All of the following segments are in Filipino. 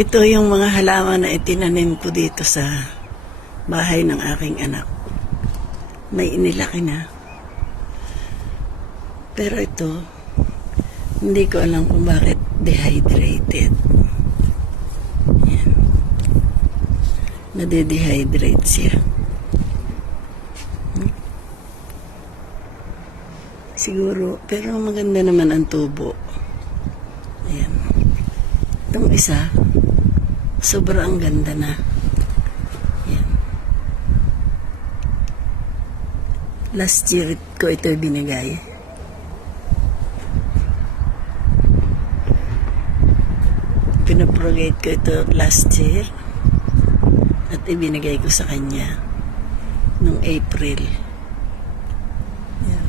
Ito yung mga halaman na itinanim ko dito sa bahay ng aking anak. May inilaki na. Pero ito, hindi ko alam kung bakit dehydrated. Yan. Nade-dehydrate siya. Siguro, pero maganda naman ang tubo. Ayan. Itong isa, sobrang ganda na. Ayan. Last year ko ito binigay. Pinapropagate ko ito last year. At ibinigay ko sa kanya noong April. Ayan.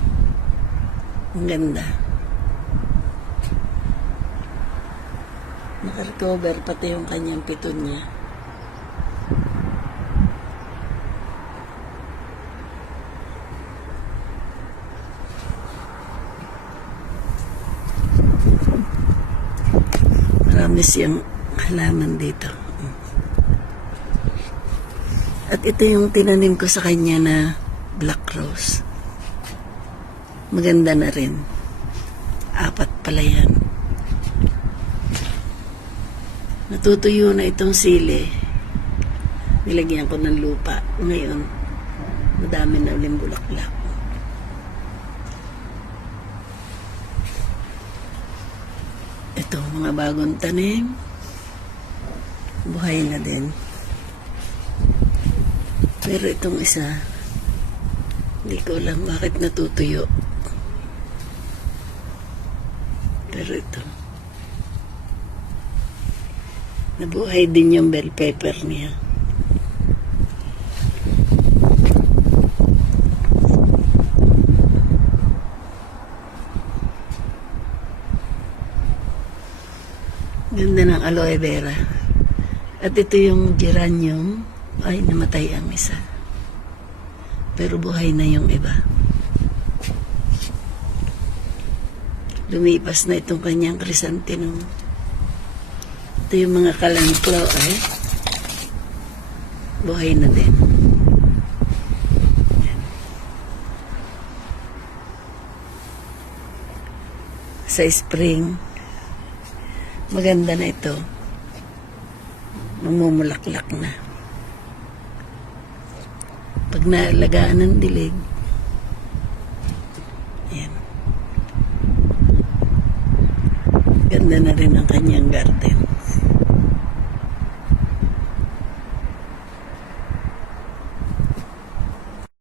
Ang ganda. Naka-recover pati yung kanyang piton niya. Marami siyang halaman dito. At ito yung tinanim ko sa kanya na black rose. Maganda na rin. 4 pala yan. Natutuyo na itong sili. Nilagyan ko ng lupa. Ngayon, madami na uling bulaklak. Ito, mga bagong tanim. Buhay na din. Pero itong isa, hindi ko alam bakit natutuyo. Pero ito, nabuhay din yung bell pepper niya. Ganda ng aloe vera. At ito yung geranium. Ay, namatay ang isa. Pero buhay na yung iba. Lumipas na itong kanyang chrysanthemum. Ito yung mga kalangklo, buhay na din. Sa spring, maganda na ito. Mamumulaklak na. Pag nalagaan ng dilig, ayan. Ganda na rin ang kanyang garden.